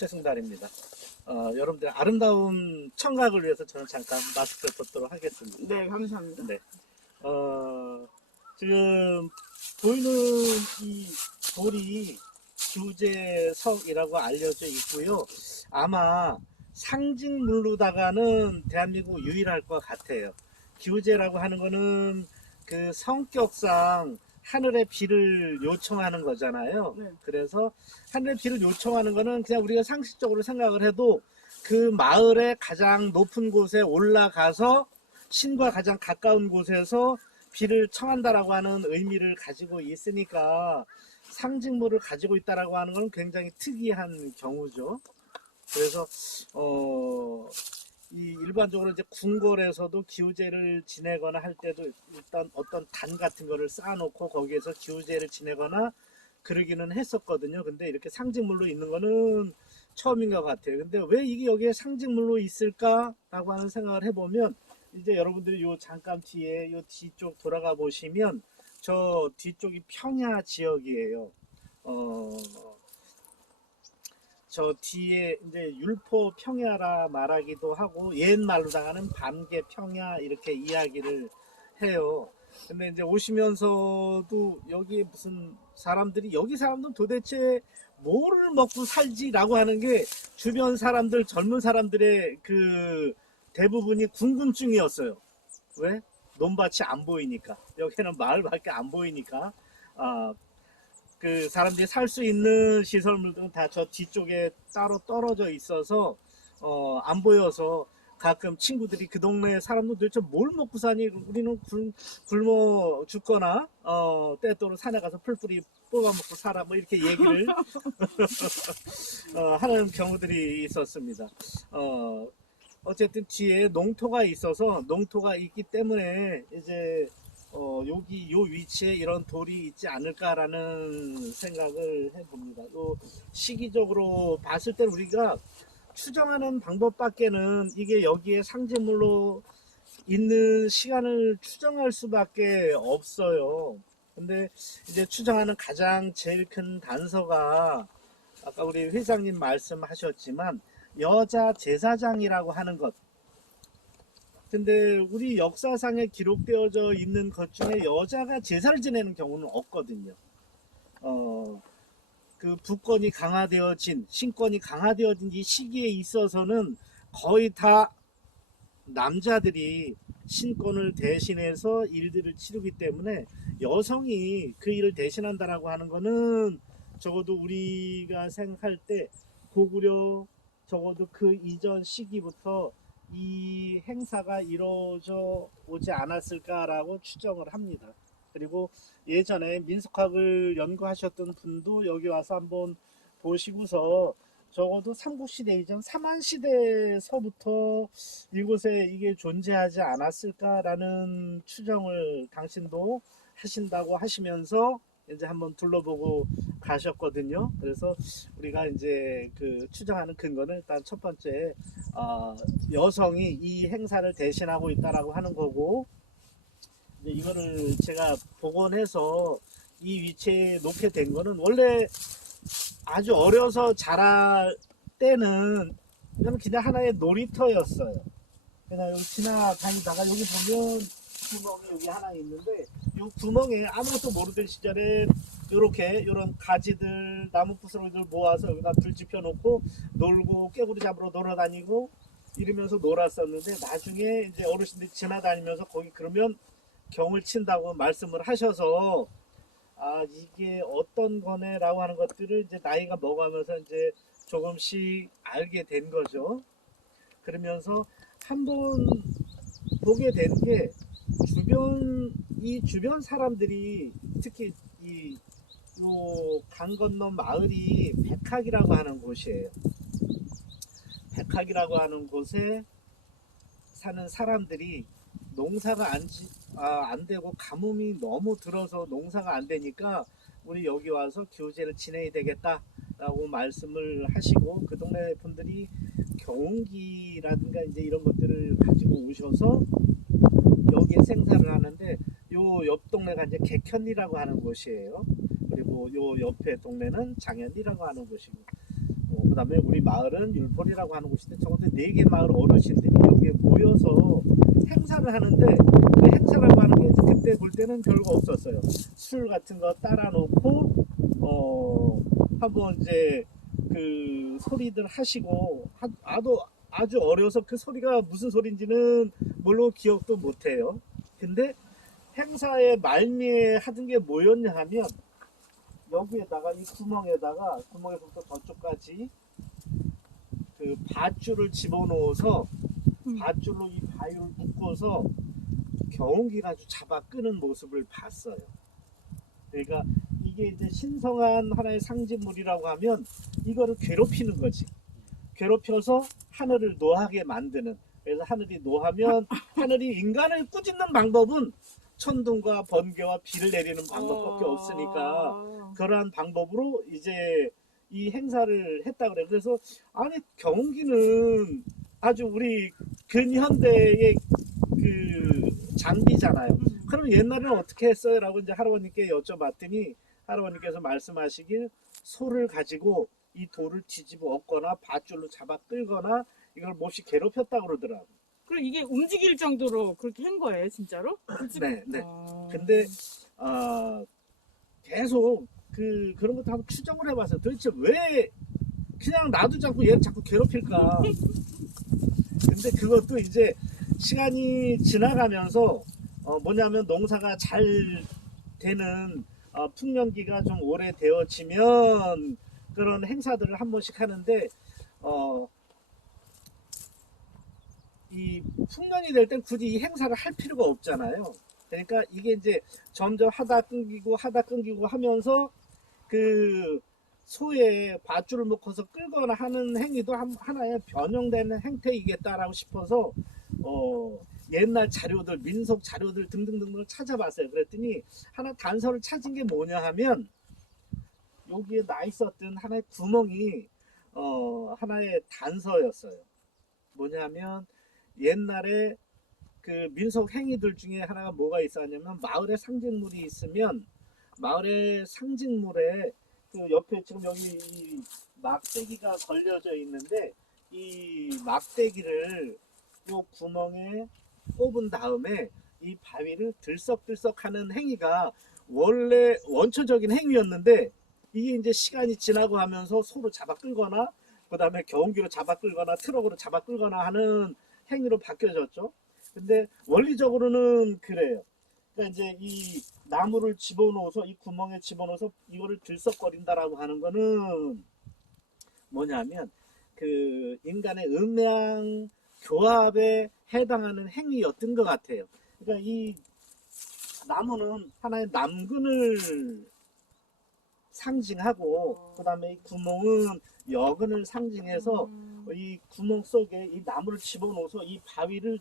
최승달입니다. 여러분들 아름다운 청각을 위해서 저는 잠깐 마스크를 벗도록 하겠습니다. 네, 감사합니다. 네. 지금 보이는 이 돌이 규제석이라고 알려져 있고요. 아마 상징물로다가는 대한민국 유일할 것 같아요. 규제라고 하는 거는 그 성격상 하늘의 비를 요청하는 거잖아요. 네. 그래서 하늘의 비를 요청하는 거는 그냥 우리가 상식적으로 생각을 해도 그 마을의 가장 높은 곳에 올라가서 신과 가장 가까운 곳에서 비를 청한다라고 하는 의미를 가지고 있으니까 상징물을 가지고 있다라고 하는 건 굉장히 특이한 경우죠. 그래서 이 일반적으로 이제 궁궐에서도 기우제를 지내거나 할 때도 일단 어떤 단 같은 거를 쌓아놓고 거기에서 기우제를 지내거나 그러기는 했었거든요. 근데 이렇게 상징물로 있는 거는 처음인 것 같아요. 근데 왜 이게 여기에 상징물로 있을까라고 하는 생각을 해보면 이제 여러분들이 요 잠깐 뒤에 요 뒤쪽 돌아가 보시면 저 뒤쪽이 평야 지역이에요. 저 뒤에 이제 율포 평야라 말하기도 하고 옛말로다가는 밤개 평야 이렇게 이야기를 해요. 근데 이제 오시면서도 여기 무슨 사람들이 여기 사람들은 도대체 뭐를 먹고 살지라고 하는 게 주변 사람들 젊은 사람들의 그 대부분이 궁금증이었어요. 왜? 논밭이 안 보이니까. 여기는 마을밖에 안 보이니까. 그 사람들이 살 수 있는 시설물들은 다 저 뒤쪽에 따로 떨어져 있어서 안 보여서 가끔 친구들이 그 동네 사람들 도대체 뭘 먹고 사니 우리는 굶어 죽거나 때때로 산에 가서 풀뿌리 뽑아 먹고 살아 뭐 이렇게 얘기를 하는 경우들이 있었습니다. 어쨌든 뒤에 농토가 있어서 농토가 있기 때문에 이제 여기 요 위치에 이런 돌이 있지 않을까라는 생각을 해봅니다. 또 시기적으로 봤을 때 우리가 추정하는 방법밖에는 이게 여기에 상징물로 있는 시간을 추정할 수밖에 없어요. 근데 이제 추정하는 가장 제일 큰 단서가 아까 우리 회장님 말씀하셨지만 여자 제사장이라고 하는 것. 근데 우리 역사상에 기록되어져 있는 것 중에 여자가 제사를 지내는 경우는 없거든요. 그 부권이 강화되어진, 신권이 강화되어진 이 시기에 있어서는 거의 다 남자들이 신권을 대신해서 일들을 치르기 때문에 여성이 그 일을 대신한다라고 하는 거는 적어도 우리가 생각할 때 고구려 적어도 그 이전 시기부터 이 행사가 이루어져 오지 않았을까라고 추정을 합니다. 그리고 예전에 민속학을 연구하셨던 분도 여기 와서 한번 보시고서 적어도 삼국시대 이전 삼한시대서부터 이곳에 이게 존재하지 않았을까라는 추정을 당신도 하신다고 하시면서 이제 한번 둘러보고 가셨거든요. 그래서 우리가 이제 그 추정하는 근거는 일단 첫 번째 여성이 이 행사를 대신하고 있다라고 하는 거고 이거를 제가 복원해서 이 위치에 놓게 된 거는 원래 아주 어려서 자랄 때는 그냥 하나의 놀이터였어요. 그냥 여기 지나다니다가 여기 보면 구멍이 여기 하나 있는데 이 구멍에 아무것도 모르던 시절에 요런 가지들 나무 부스러기들 모아서 여기다 불 지펴놓고 놀고 깨구리 잡으러 놀아다니고 이러면서 놀았었는데 나중에 이제 어르신들이 지나다니면서 거기 그러면 경을 친다고 말씀을 하셔서 이게 어떤 거네 라고 하는 것들을 이제 나이가 먹어가면서 이제 조금씩 알게 된 거죠. 그러면서 한번 보게 된 게 주변 사람들이 특히 요 강 건너 마을이 백학이라고 하는 곳이에요. 백학이라고 하는 곳에 사는 사람들이 농사가 안 되고 가뭄이 너무 들어서 농사가 안 되니까 우리 여기 와서 교제를 지내야 되겠다라고 말씀을 하시고 그 동네 분들이 경운기라든가 이제 이런 것들을 가지고 오셔서 여기에 생산을 하는데 요 옆 동네가 이제 객현리라고 하는 곳이에요. 그리고 요 옆에 동네는 장현리라고 하는 곳이고 그다음에 우리 마을은 율포리라고 하는 곳인데 적어도 4개 마을 어르신들이 여기에 모여서 행사를 하는데 그 행사라고 하는 게 그때 볼 때는 별거 없었어요. 술 같은 거 따라 놓고 한번 이제 그 소리들 하시고 아주 어려서 그 소리가 무슨 소리인지는 물론 기억도 못해요. 근데 행사의 말미에 하던 게 뭐였냐 하면 여기에다가 이 구멍에서부터 저쪽까지 그 밧줄을 집어넣어서 밧줄로 이 바위를 묶어서 경운기 가지고 잡아 끄는 모습을 봤어요. 그러니까 이게 이제 신성한 하나의 상징물이라고 하면 이거를 괴롭히는 거지. 괴롭혀서 하늘을 노하게 만드는. 그래서 하늘이 노하면 하늘이 인간을 꾸짖는 방법은 천둥과 번개와 비를 내리는 방법밖에 없으니까 그러한 방법으로 이제 이 행사를 했다 그래요. 그래서 아니 경운기는 아주 우리 근현대의 그 장비잖아요. 그럼 옛날에는 어떻게 했어요? 라고 이제 할아버님께 여쭤봤더니 할아버님께서 말씀하시길 소를 가지고 이 돌을 뒤집어 엎거나 밧줄로 잡아 끌거나 이걸 몹시 괴롭혔다 그러더라고. 그럼 이게 움직일 정도로 그렇게 한 거예요, 진짜로? 네, 네. 근데 계속 그런 것도 한번 추정을 해봤어요. 도대체 왜 그냥 놔두지 않고 얘를 자꾸 괴롭힐까? 근데 그것도 이제 시간이 지나가면서 뭐냐면 농사가 잘 되는 풍년기가 좀 오래되어지면 그런 행사들을 한 번씩 하는데 이 풍년이 될 땐 굳이 이 행사를 할 필요가 없잖아요. 그러니까 이게 이제 점점 하다 끊기고 하면서 그 소에 밧줄을 묶어서 끌거나 하는 행위도 하나의 변형되는 행태이겠다라고 싶어서 옛날 자료들, 민속 자료들 등등등을 찾아봤어요. 그랬더니 하나 단서를 찾은 게 뭐냐 하면 여기에 나 있었던 하나의 구멍이 하나의 단서였어요. 뭐냐면 옛날에 그 민속 행위들 중에 하나가 뭐가 있었냐면 마을에 상징물이 있으면 마을의 상징물에 그 옆에 지금 여기 이 막대기가 걸려져 있는데 이 막대기를 요 구멍에 꼽은 다음에 이 바위를 들썩들썩하는 행위가 원래 원초적인 행위였는데 이게 이제 시간이 지나고 하면서 소로 잡아 끌거나 그 다음에 경운기로 잡아 끌거나 트럭으로 잡아 끌거나 하는 행위로 바뀌어졌죠. 근데 원리적으로는 그래요. 그러니까 이제 이 나무를 집어넣어서 이 구멍에 집어넣어서 이거를 들썩거린다라고 하는 거는 뭐냐면 그 인간의 음양 교합에 해당하는 행위였던 것 같아요. 그러니까 이 나무는 하나의 남근을 상징하고 그 다음에 이 구멍은 여근을 상징해서 이 구멍 속에 이 나무를 집어넣어서 이 바위를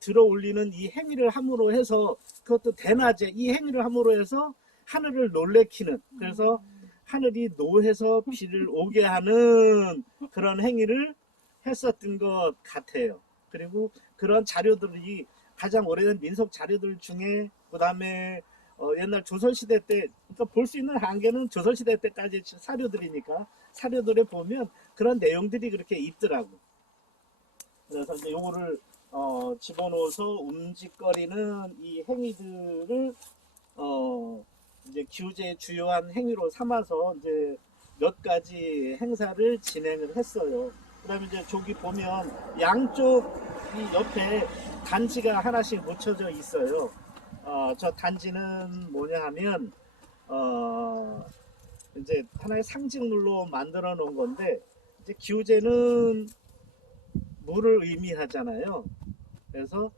들어 올리는 이 행위를 함으로 해서 그것도 대낮에 이 행위를 함으로 해서 하늘을 놀래키는 그래서 하늘이 노해서 비를 오게 하는 그런 행위를 했었던 것 같아요. 그리고 그런 자료들이 가장 오래된 민속 자료들 중에 그 다음에 옛날 조선시대 때 그러니까 볼 수 있는 한계는 조선시대 때까지 사료들이니까 사료들에 보면 그런 내용들이 그렇게 있더라고. 그래서 이제 요거를 집어넣어서 움직거리는 이 행위들을 이제 규제의 주요한 행위로 삼아서 이제 몇 가지 행사를 진행을 했어요. 그다음에 이제 저기 보면 양쪽 이 옆에 단지가 하나씩 묻혀져 있어요. 저 단지는 뭐냐 하면 이제 하나의 상징물로 만들어 놓은 건데 이제 규제는 물을 의미하잖아요. 그래서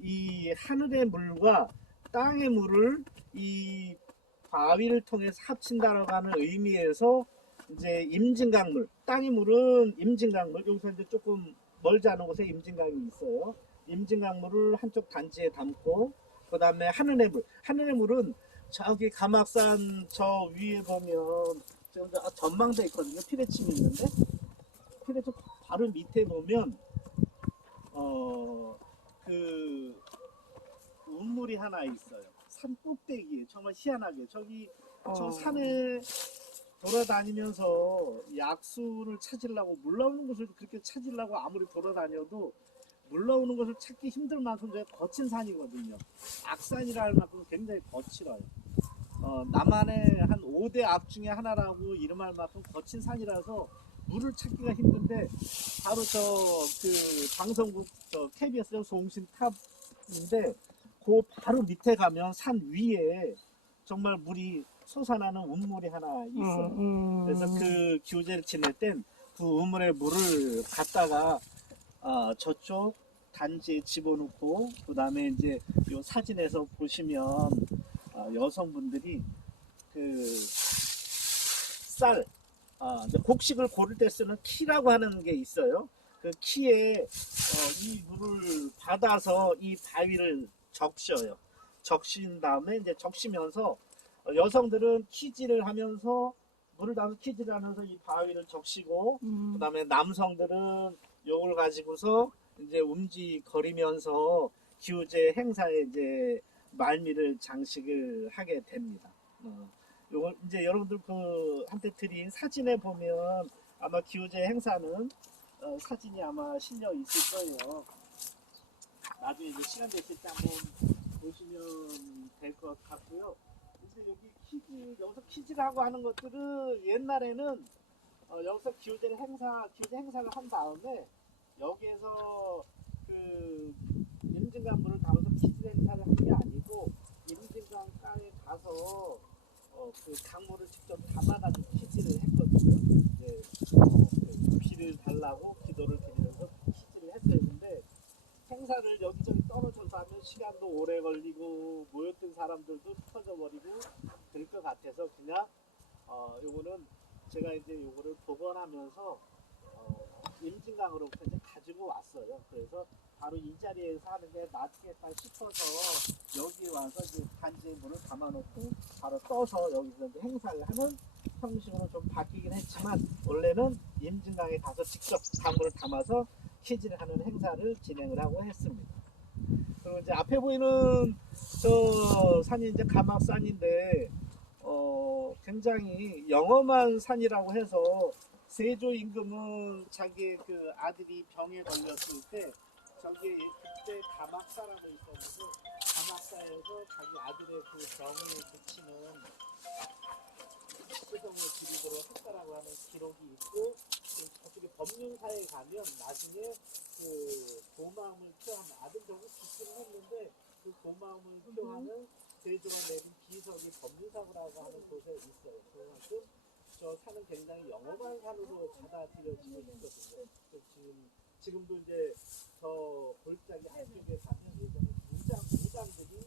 이 하늘의 물과 땅의 물을 이 바위를 통해서 합친다라고 하는 의미에서 이제 임진강물, 땅의 물은 임진강물, 여기서 이제 조금 멀지 않은 곳에 임진강이 있어요. 임진강물을 한쪽 단지에 담고 그 다음에 하늘의 물은 저기 가막산 저 위에 보면 지금 전망대 있거든요. 피레침이 있는데 피레침 바로 밑에 보면 그 운물이 하나 있어요. 산 꼭대기에 정말 희한하게 저기 저 산에 돌아다니면서 약수를 찾으려고 물나오는 곳을 그렇게 찾으려고 아무리 돌아다녀도 물나오는 것을 찾기 힘들 만큼 되게 거친 산이거든요. 악산이라 할 만큼 굉장히 거칠어요. 남한의 한 5대 악 중에 하나라고 이름할 만큼 거친 산이라서 물을 찾기가 힘든데 바로 그 방송국 KBS 송신탑인데 그 바로 밑에 가면 산 위에 정말 물이 솟아나는 우물이 하나 있어요. 그래서 그 기우제를 지낼 땐 그 우물에 물을 갖다가 저쪽 단지에 집어넣고 그 다음에 이제 요 사진에서 보시면 여성분들이 그 쌀, 이제 곡식을 고를 때 쓰는 키라고 하는 게 있어요. 그 키에 이 물을 받아서 이 바위를 적셔요. 적신 다음에 이제 적시면서 여성들은 키질을 하면서 물을 담아서 키질을 하면서 이 바위를 적시고 그 다음에 남성들은 요걸 가지고서 이제 움직거리면서 기우제 행사에 이제 말미를 장식을 하게 됩니다. 요걸 이제 여러분들 그 한테 드린 사진에 보면 아마 기우제 행사는 사진이 아마 실려 있을 거예요. 나중에 이제 시간 되실 때 한번 보시면 될 것 같고요. 근데 여기 여기서 키즈라고 하는 것들은 옛날에는 여기서 기우제 행사를 한 다음에 여기에서 그 임진강물을 담아서 키즈 행사를 한 게 아니고 임진강가에 가서 그 강물을 직접 담아가지고 키즈를 했거든요. 이제 그 비를 달라고 기도를 드리면서 키즈를 했어요. 근데 행사를 여기저기 떨어져서 하면 시간도 오래 걸리고 모였던 사람들도 터져버리고 그럴 것 같아서 그냥 요거는 제가 이제 요거를 복원하면서 임진강으로부터 이제 가지고 왔어요. 그래서 바로 이 자리에서 하는 게 낫겠다 싶어서 여기 와서 이제 단지에 물을 담아놓고 바로 떠서 여기서 이제 행사를 하는 형식으로 좀 바뀌긴 했지만 원래는 임진강에 가서 직접 강물을 담아서 키질을 하는 행사를 진행을 하고 했습니다. 그리고 이제 앞에 보이는 저 산이 이제 가막산인데 굉장히 영험한 산이라고 해서 세조 임금은 자기 그 아들이 병에 걸렸을 때 저기에 그때 가막사라고 있었는데 가막사에서 자기 아들의 그 병을 고치는 수동을 기록으로 했다라고 하는 기록이 있고 저쪽에 법륜사에 가면 나중에 그 고마움을 표하는 아들 병을 죽기는 했는데 그 고마움을 표하는 세조가 내린 비석이 법륜사라고 하는 곳에 있어요. 그만큼 저 산은 굉장히 영험한 산으로 받아들여지고 있거든요. 지금도 이제 저 골짜기 안쪽에 가면 예전에 무당들이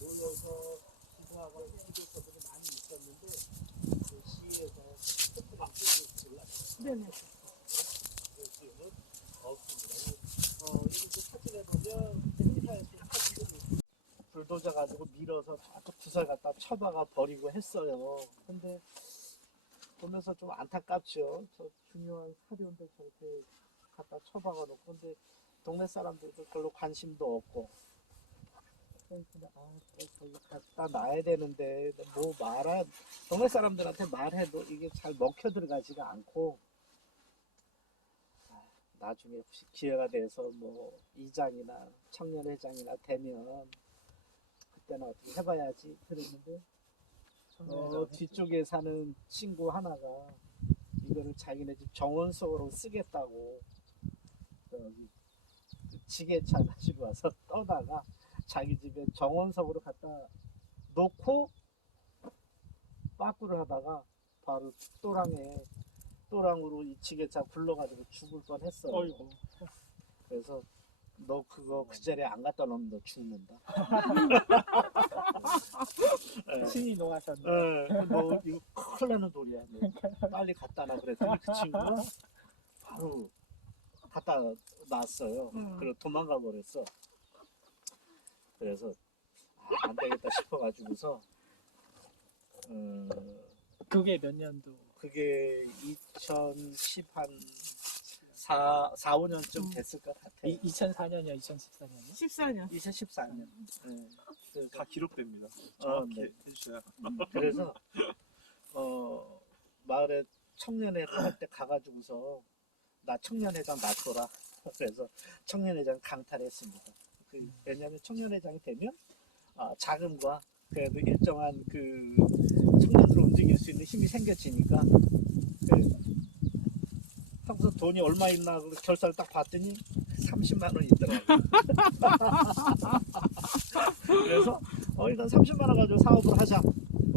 모여서 기도하고 기도서들이 많이 있었는데 그 시에서 스프링 쪽으로 올라갔어요. 네네. 지금은 없습니다. 여기 그 사진에 보면 행사에서 사진들이 불도저 가지고 밀어서 저쪽 구설 갖다 쳐박아 버리고 했어요. 근데 보면서 좀 안타깝죠. 저 중요한 사료인데 저렇게 갖다 쳐박아 놓고 근데 동네 사람들도 별로 관심도 없고 그냥 저기 갖다 놔야 되는데 뭐 동네 사람들한테 말해도 이게 잘 먹혀 들어가지가 않고 나중에 혹시 기회가 돼서 뭐 이장이나 청년회장이나 되면 그때는 어떻게 해봐야지 그랬는데 뒤쪽에 사는 친구 하나가 이거를 자기네 집 정원석으로 쓰겠다고 여기 그 지게차 가지고 와서 떠다가 자기 집에 정원석으로 갖다 놓고 빠꾸를 하다가 바로 또랑으로 이 지게차 굴러가지고 죽을 뻔했어요. 어이구. 그래서 너 그거 그 자리에 안 갖다 놓으면 너 죽는다. 신이 녹아셨네. 뭐 이거 큰일 나는 돌이야. 너 빨리 갖다 놔 그랬더니 그 친구가 바로 갖다 놨어요. 그리고 도망가 버렸어. 그래서 안 되겠다 싶어가지고서 그게 몇 년도? 그게 2010한 4, 5년쯤 됐을 것 같아요. 2004년이야, 2014년이야? 14년. 2014년. 다 기록됩니다. 네. 정확히 해주셔야. 그래서 마을에 청년회 할 때 가가지고서 나 청년회장 맡아라. 그래서 청년회장 강탈했습니다. 왜냐하면 청년회장이 되면 자금과 그래도 일정한 그 청년들을 움직일 수 있는 힘이 생겨지니까 평소 돈이 얼마 있나 결사를 딱 봤더니 30만 원 있더라고요. 그래서 일단 30만 원 가지고 사업을 하자.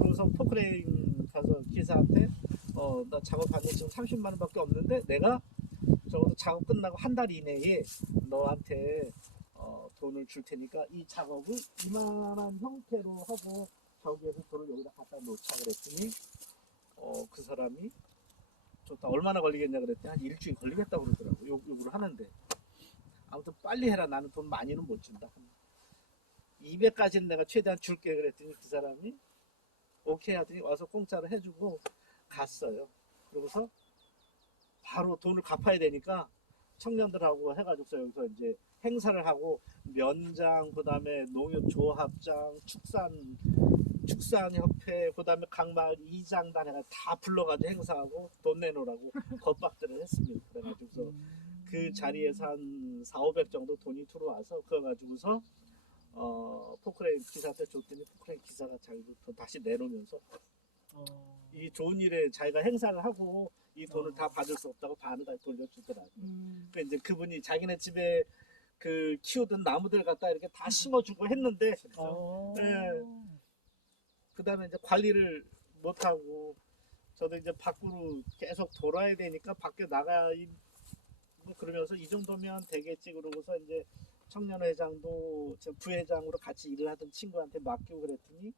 그래서 포크레인 가서 기사한테 나 작업하는데 지금 30만 원밖에 없는데 내가 적어도 작업 끝나고 한 달 이내에 너한테 돈을 줄 테니까 이 작업을 이만한 형태로 하고 저기에서 돈을 여기다 갖다 놓자 그랬더니 그 사람이 좋다. 얼마나 걸리겠냐 그랬더니 한 일주일 걸리겠다고 그러더라고. 요구를 하는데 아무튼 빨리 해라. 나는 돈 많이는 못 준다. 200까지는 내가 최대한 줄게 그랬더니 그 사람이 오케이 하더니 와서 공짜로 해주고 갔어요. 그러고서 바로 돈을 갚아야 되니까 청년들하고 해가지고서 여기서 이제 행사를 하고 면장, 그다음에 농협조합장, 축산협회, 그다음에 각 마을 이장단 해가 다 불러가지고 행사하고 돈 내놓으라고 겁박들을 했습니다. 그래가지고서 그 자리에서 한 4,500 정도 돈이 들어와서 그거 가지고서 포크레인 기사한테 줬더니 포크레인 기사가 자기도 돈 다시 내놓으면서 이 좋은 일에 자기가 행사를 하고 이 돈을 다 받을 수 없다고 반을 다 돌려주더라고요. 그 이제 그분이 자기네 집에 그 키우던 나무들 갖다 이렇게 다 심어주고 했는데, 그 다음에 이제 관리를 못하고, 저도 이제 밖으로 계속 돌아야 되니까 밖에 뭐 그러면서 이 정도면 되겠지 그러고서 이제 청년회장도 부회장으로 같이 일을 하던 친구한테 맡기고 그랬더니